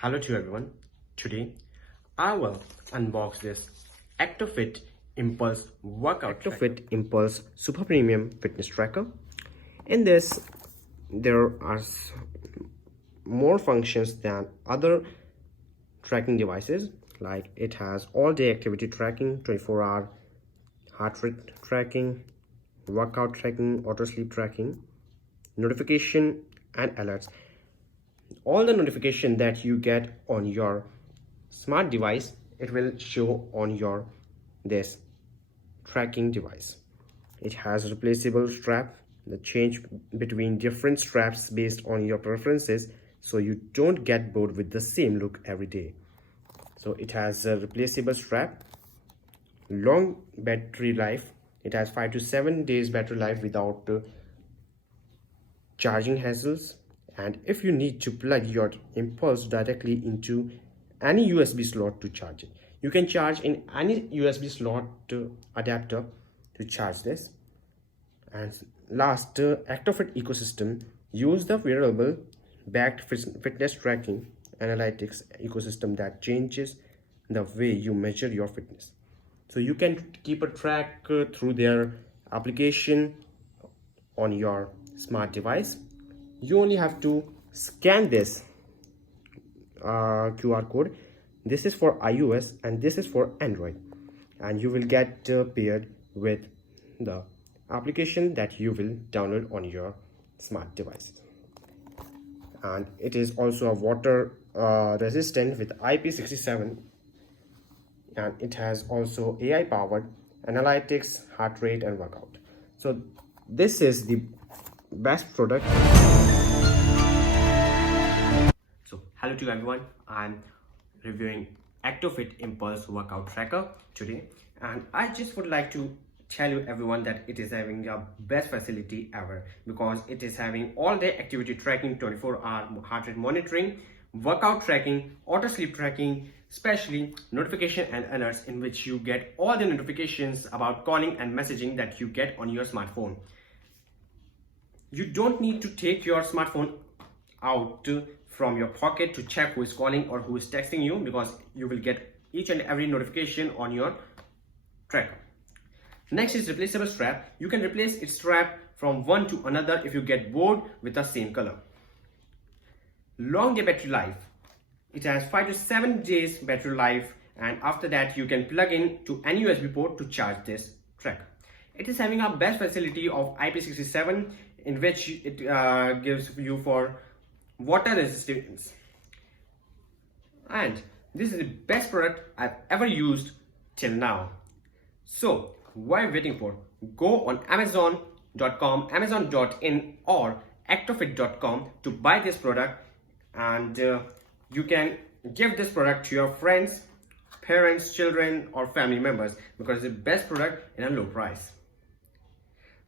Hello to everyone. Today I will unbox this Actofit Impulse Workout Actofit Impulse Super Premium Fitness Tracker. In this, there are more functions than other tracking devices. Like it has all-day activity tracking, 24-hour heart rate tracking, workout tracking, auto sleep tracking, notification and alerts. All the notification that you get on your smart device, it will show on your this tracking device. It has replaceable strap, the change between different straps based on your preferences, so you don't get bored with the same look every day. So it has a replaceable strap, long battery life. It has 5 to 7 days battery life without charging hassles. And if you need to plug your Impulse directly into any USB slot to charge it, you can charge in any USB slot adapter to charge this. And last, Actofit ecosystem use the wearable backed fitness tracking analytics ecosystem that changes the way you measure your fitness. So you can keep a track through their application on your smart device. You only have to scan this QR code. This is for iOS and this is for Android, and you will get paired with the application that you will download on your smart device. And it is also a water resistant with IP67, and it has also AI powered analytics, heart rate and workout. So this is the best product. So hello to everyone, I'm reviewing Actofit Impulse Workout Tracker today, and I just would like to tell you everyone that it is having the best facility ever, because it is having all-day activity tracking, 24-hour heart rate monitoring, workout tracking, auto sleep tracking, especially notification and alerts, in which you get all the notifications about calling and messaging that you get on your smartphone. You don't need to take your smartphone out from your pocket to check who is calling or who is texting you, because you will get each and every notification on your tracker. Next is replaceable strap. You can replace its strap from one to another if you get bored with the same color. Long day battery life. It has 5 to 7 days battery life, and after that you can plug in to any USB port to charge this tracker. It is having a best facility of IP67, in which it gives you for water resistance. And this is the best product I've ever used till now. So what are you waiting for? Go on Amazon.com, Amazon.in or Actofit.com to buy this product, and you can give this product to your friends, parents, children or family members, because it's the best product in a low price.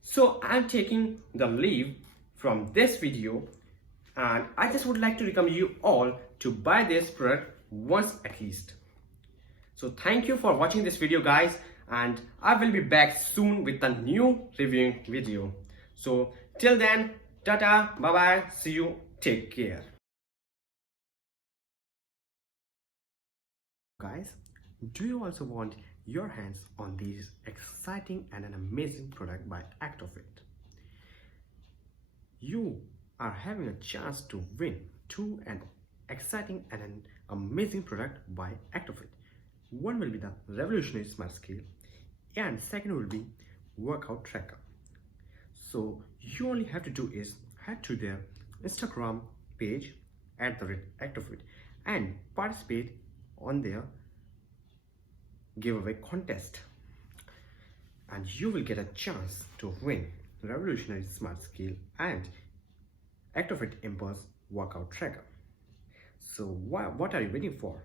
So I'm taking the leave from this video, and I just would like to recommend you all to buy this product once at least. So thank you for watching this video, guys, and I will be back soon with a new reviewing video. So till then, tata, bye bye, see you, take care. Guys, do you also want your hands on these exciting and an amazing product by Actofit? You are having a chance to win an exciting and an amazing product by Actofit. One will be the revolutionary smart scale, and second will be workout tracker. So you only have to do is head to their Instagram page @Actofit and participate on their giveaway contest, and you will get a chance to win revolutionary smart scale and Actofit Impulse Workout Tracker. So what are you waiting for?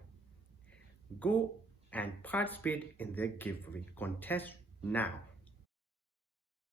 Go and participate in their giveaway contest now.